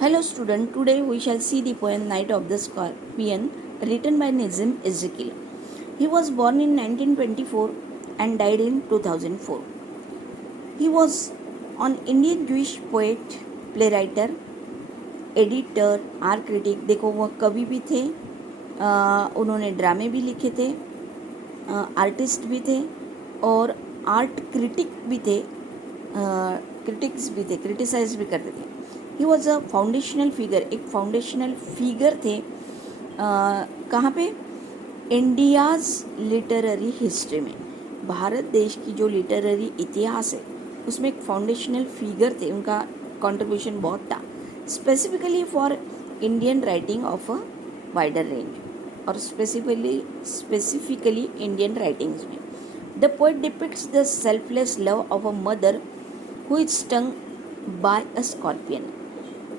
Hello student, today we shall see the poem Night of the Scorpion written by Nazim Ezekiel. He was born in 1924 and died in 2004. He was an Indian Jewish poet, playwright, editor, art critic. देखो वह कवि भी थे, उन्होंने ड्रामे भी लिखे थे, आर्टिस्ट भी थे और आर्ट क्रिटिक भी थे, क्रिटिक्स भी थे, क्रिटिसाइज भी करते थे. He was a foundational figure, एक फाउंडेशनल फिगर थे. कहाँ पे? इंडियाज़ लिटरेरी हिस्ट्री में, भारत देश की जो लिटरेरी इतिहास है उसमें एक फाउंडेशनल फिगर थे. उनका कंट्रीब्यूशन बहुत था, specifically for Indian writing of a wider range, और स्पेसिफिकली इंडियन राइटिंग्स में. The poet depicts the selfless love of a mother who is stung by a scorpion.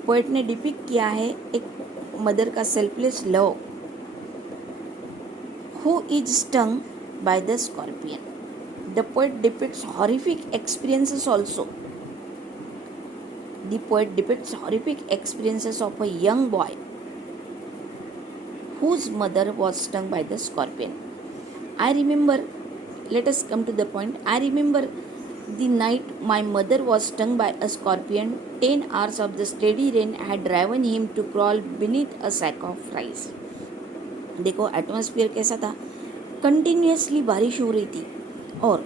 Poet ने डिपिक्ट किया है एक मदर का selfless love who is stung by the scorpion. The poet depicts horrific experiences also. The poet depicts horrific experiences of a young boy whose mother was stung by the scorpion. I remember, let us come to the point. I remember the night my mother was stung by a scorpion. 10 hours of the steady rain had driven him to crawl beneath a sack of rice. देखो atmosphere कैसा था, continuously बारिश हो रही थी और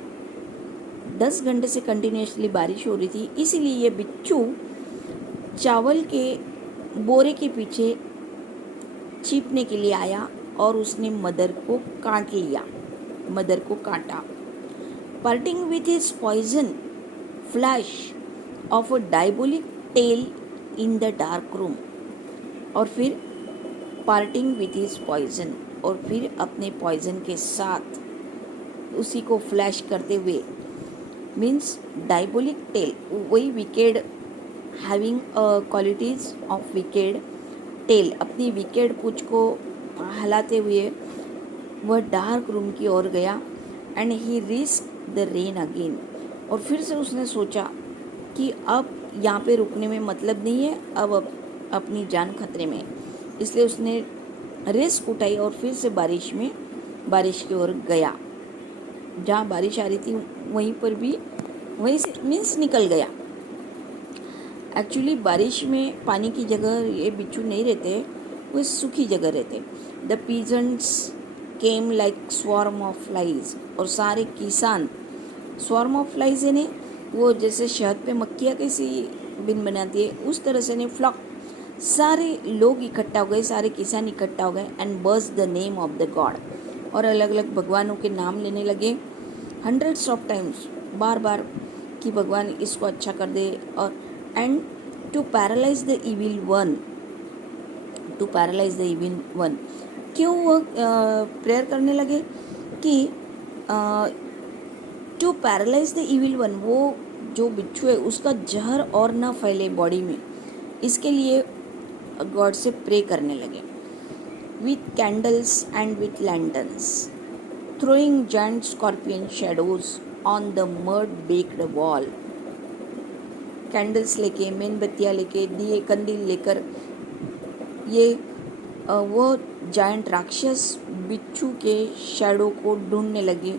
10 घंटे से कंटिन्यूसली बारिश हो रही थी. इसीलिए ये बिच्छू चावल के बोरे के पीछे छिपने के लिए आया और उसने मदर को काट लिया, मदर को काटा. Parting with his poison flash of a diabolic tale in the dark room. और फिर पार्टिंग विथ हिज पॉइजन, और फिर अपने पॉइजन के साथ उसी को फ्लैश करते हुए, मीन्स डायबोलिक टेल, वही wicked, having qualities of wicked tail, अपनी विकेड पूंछ को हिलाते हुए वह डार्क रूम की ओर गया. And he risk the rain again, और फिर से उसने सोचा कि अब यहाँ पे रुकने में मतलब नहीं है, अब अपनी जान खतरे में. इसलिए उसने रिस्क उठाई और फिर से बारिश की ओर गया. जहाँ बारिश आ रही थी वहीं पर भी, वहीं से मीन्स निकल गया. एक्चुअली बारिश में पानी की जगह ये बिच्छू नहीं रहते, वो सूखी जगह रहते. The peasants came like swarm of flies, और सारे किसान, स्वॉर्म ऑफ फ्लाइज है ने, वो जैसे शहद पे मक्खियाँ कैसी बिन बनाती है उस तरह से ने, फ्लॉक, सारे लोग इकट्ठा हो गए, सारे किसान इकट्ठा हो गए. एंड बर्स the name of the god, और अलग अलग भगवानों के नाम लेने लगे. हंड्रेड्स ऑफ टाइम्स, बार बार, कि भगवान इसको अच्छा कर दे. और and to paralyse the evil one, to paralyse the evil one. क्यों वो प्रेयर करने लगे कि to paralyse the evil one, वो जो बिच्छू है उसका जहर और न फैले बॉडी में, इसके लिए गॉड से प्रे करने लगे. With candles and with lanterns, throwing giant scorpion shadows on the mud baked wall. Candles लेके, मेणबत्तियाँ लेके, दिए कंदील लेकर ये वो जायंट राक्षस बिच्छू के शेडो को ढूंढने लगे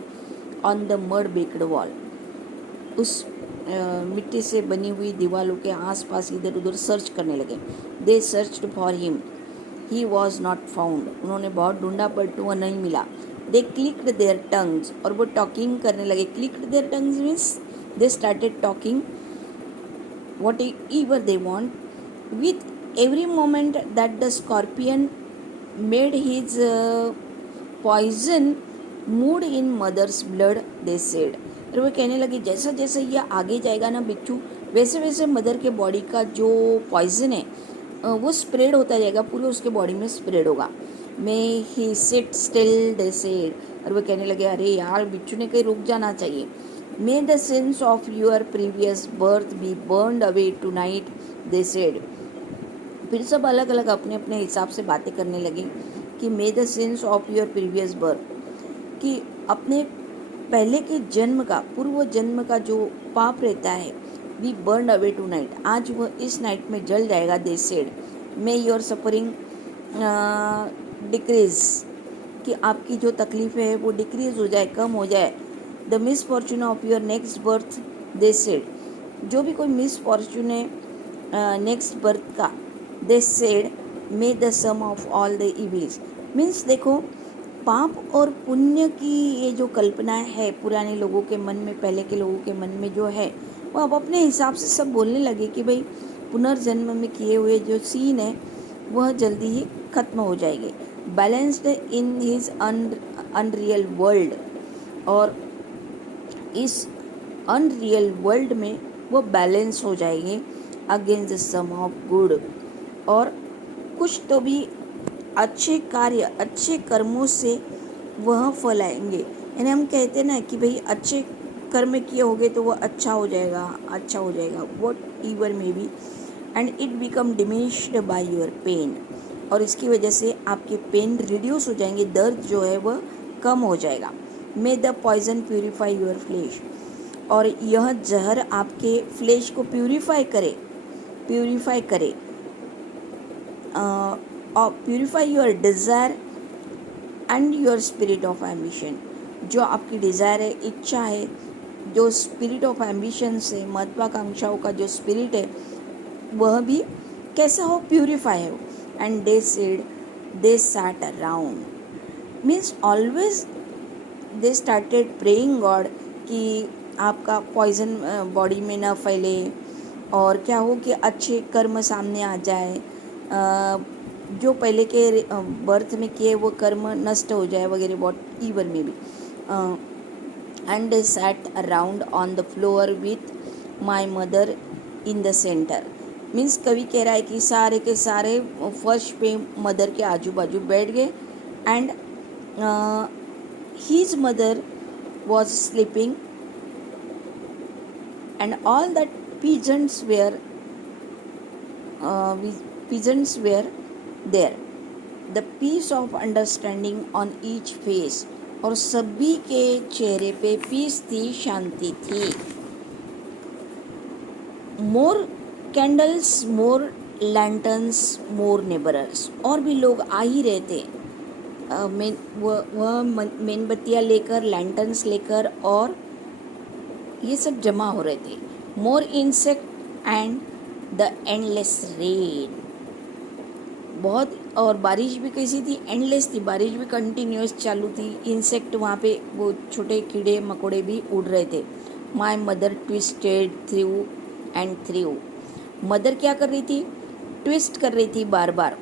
on the mud baked wall. उस मिट्टी से बनी हुई दीवारों के आसपास इधर उधर सर्च करने लगे. They searched for him, he was not found. उन्होंने बहुत ढूंढा बट वह नहीं मिला. दे क्लिक्ड देयर टंग्स, और वो टॉकिंग करने लगे. Clicked their tongues means they started talking whatever they want. With every moment that the scorpion made his poison moved in mother's blood, they said. और वो कहने लगे जैसा जैसा ये आगे जाएगा ना बिच्छू, वैसे वैसे मदर के बॉडी का जो पॉइजन है वो स्प्रेड होता जाएगा, पूरे उसके बॉडी में स्प्रेड होगा. मे ही सिट स्टिल, दे सेड. और वो कहने लगे अरे यार बिच्छू ने कहीं रुक जाना चाहिए. May the sins of your previous birth be burned away tonight, they said. फिर सब अलग अलग अपने अपने हिसाब से बातें करने लगे कि मे the sins of your previous birth, कि अपने पहले के जन्म का, पूर्व जन्म का जो पाप रहता है be burn away tonight, आज वह इस नाइट में जल जाएगा. They said, may your suffering decrease, कि आपकी जो तकलीफ़ है वो डिक्रीज हो जाए, कम हो जाए. The misfortune of your next birth, they said, जो भी कोई मिस फॉर्चून है नेक्स्ट बर्थ का, they said may the sum of all the evils. Means देखो, पाप और पुण्य की ये जो कल्पना है पुराने लोगों के मन में, पहले के लोगों के मन में जो है, वो अब अपने हिसाब से सब बोलने लगे कि भाई पुनर्जन्म में किए हुए जो सीन है वह जल्दी ही खत्म हो जाएंगे. Balanced in his unreal world, और इस अनरियल वर्ल्ड में वो बैलेंस हो जाएंगे against the sum of good, और कुछ तो भी अच्छे कार्य, अच्छे कर्मों से वह फल आएंगे. यानी हम कहते हैं ना कि भाई अच्छे कर्म किए होगे तो वह अच्छा हो जाएगा, अच्छा हो जाएगा, whatever may be, and it become diminished by your pain, और इसकी वजह से आपके पेन रिड्यूस हो जाएंगे, दर्द जो है वह कम हो जाएगा. May the poison purify your flesh, और यह जहर आपके फ्लेश को प्यूरिफाई करे, purify your desire and your spirit of ambition, जो आपकी डिज़ायर है, इच्छा है, जो स्पिरिट ऑफ एम्बिशन से, महत्वाकांक्षाओं का जो स्पिरिट है वह भी कैसा हो, प्यूरिफाई हो. And they said they sat around, means always they started praying god कि आपका पॉइजन बॉडी में ना फैले, और क्या हो कि अच्छे कर्म सामने आ जाए, जो पहले के बर्थ में किए वो कर्म नष्ट हो जाए वगैरह, वॉट ईवर में भी. And they sat around on the floor with my mother in the centre. Means कवि कह रहा है कि सारे के सारे फर्श पे मदर के आजू बाजू बैठ गए. And his mother was sleeping and all that peasants were there. The peace of understanding on each face, और सभी के चेहरे पे पीस थी, शांति थी. More candles, more lanterns, more neighbors, और भी लोग आ ही रहे थे. वह मेनबत्तियाँ लेकर, लैंटर्न्स लेकर, और ये सब जमा हो रहे थे. More insect and the endless rain, बहुत, और बारिश भी कैसी थी, एंडलेस थी, बारिश भी कंटिन्यूस चालू थी. इंसेक्ट वहाँ पे वो छोटे कीड़े मकोड़े भी उड़ रहे थे. My mother twisted through and through, mother क्या कर रही थी, ट्विस्ट कर रही थी बार बार,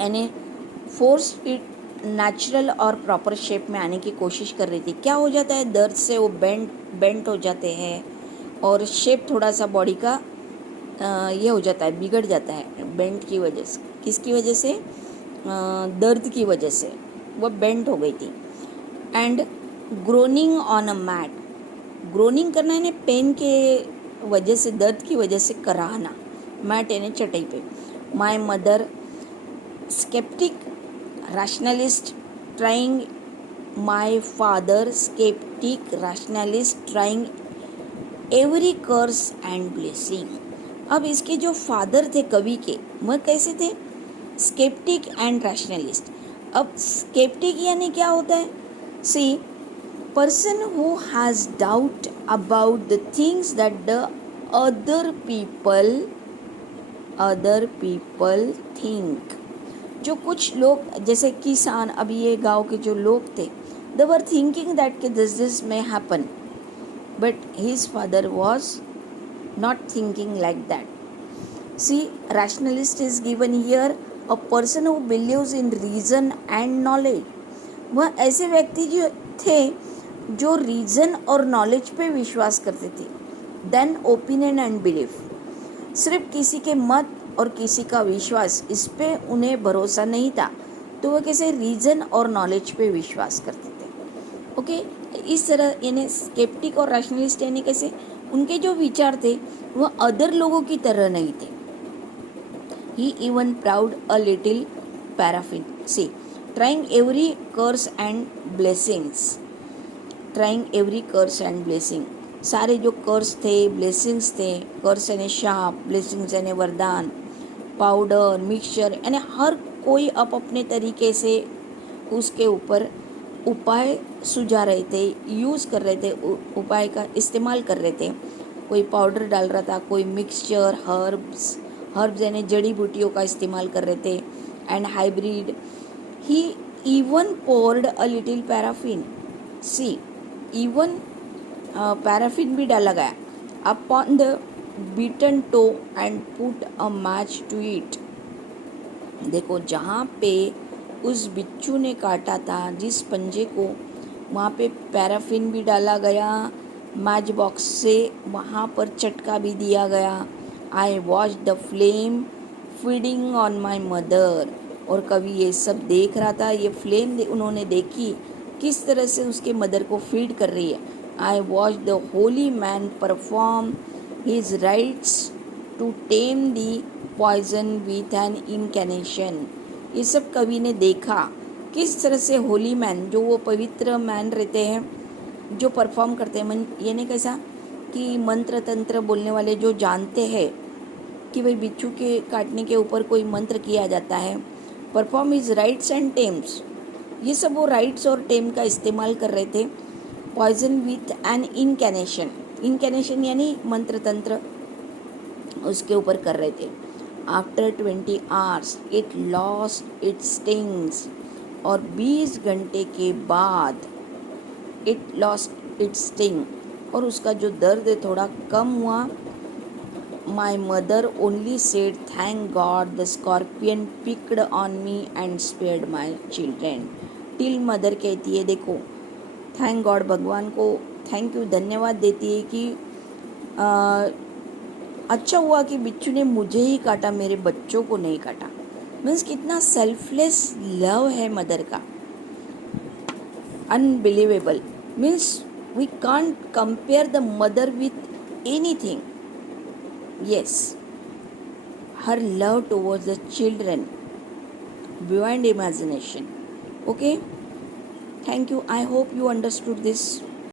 यानी फोर्स इट नेचुरल और प्रॉपर शेप में आने की कोशिश कर रही थी. क्या हो जाता है, दर्द से वो बेंट हो जाते हैं, और शेप थोड़ा सा बॉडी का ये हो जाता है, बिगड़ जाता है बेंट की वजह से. किसकी वजह से, दर्द की वजह से वह बेंट हो गई थी. And groaning on a mat, groaning करना यानी पेन के वजह से, दर्द की वजह से कराहना, मैट यानी चटाई पे. My mother sceptic rationalist trying, my father skeptic rationalist trying every curse and blessing. अब इसके जो फादर थे कवि के, वह कैसे थे, स्केप्टिक एंड रैशनलिस्ट. अब स्केप्टिक यानी क्या होता है, see person who has doubt about the things that the other people think. जो कुछ लोग, जैसे किसान, अभी ये गांव के जो लोग थे, they were thinking that this may happen, but his father was not thinking like that. See rationalist is given here a person who believes in reason and knowledge. वह ऐसे व्यक्ति जो थे जो रीजन और नॉलेज पे विश्वास करते थे, देन ओपिनियन एंड बिलीफ. सिर्फ किसी के मत और किसी का विश्वास, इस पे उन्हें भरोसा नहीं था, तो वह कैसे रीजन और नॉलेज पे विश्वास करते थे. ओके, इस तरह यानी स्केप्टिक और रैशनलिस्ट यानी कैसे, उनके जो विचार थे वह अदर लोगों की तरह नहीं थे. He even proud a little paraffin, see trying every curse and blessing. सारे जो कर्स थे ब्लेसिंग्स थे, कर्स यानी शाप, ब्लेसिंग्स यानी वरदान, पाउडर मिक्सचर यानी हर कोई अपने तरीके से उसके ऊपर उपाय सुझा रहे थे, यूज़ कर रहे थे, उपाय का इस्तेमाल कर रहे थे। कोई पाउडर डाल रहा था, कोई मिक्सचर, हर्ब्स यानी जड़ी बूटियों का इस्तेमाल कर रहे थे, and hybrid. He even poured a little paraffin, see even paraffin भी डाला गया, upon the bitten toe and put a match to it. देखो जहाँ पे उस बिच्छू ने काटा था, जिस पंजे को, वहाँ पे पैराफिन भी डाला गया, मैच बॉक्स से वहाँ पर चटका भी दिया गया। आई watch the flame feeding on my mother, और कवि ये सब देख रहा था, ये फ्लेम उन्होंने देखी किस तरह से उसके मदर को फीड कर रही है। I watch the holy man perform his rites to tame the poison with an incantation. ये सब कवि ने देखा किस तरह से होली मैन, जो वो पवित्र मैन रहते हैं, जो परफॉर्म करते हैं, ये नहीं कैसा कि मंत्र तंत्र बोलने वाले जो जानते हैं कि भाई बिच्छू के काटने के ऊपर कोई मंत्र किया जाता है, perform his rites and tame, ये सब वो राइट्स और टेम का इस्तेमाल कर रहे थे। पॉइजन विथ एन इनकैनेशन, इनकैनेशन यानी मंत्र तंत्र उसके ऊपर कर रहे थे। After 20 hours it lost its stings, और 20 घंटे के बाद इट लॉस्ट इट्स स्टिंग, और उसका जो दर्द है थोड़ा कम हुआ। My mother only said thank God the scorpion picked on me and spared my children. Till mother कहती है, देखो थैंक गॉड, भगवान को थैंक यू, धन्यवाद देती है कि अच्छा हुआ कि बिच्छू ने मुझे ही काटा, मेरे बच्चों को नहीं काटा। मीन्स कितना सेल्फलेस लव है मदर का, unbelievable. Means we can't compare the mother with anything. Yes, her love towards the children beyond imagination. Okay, thank you, I hope you understood this.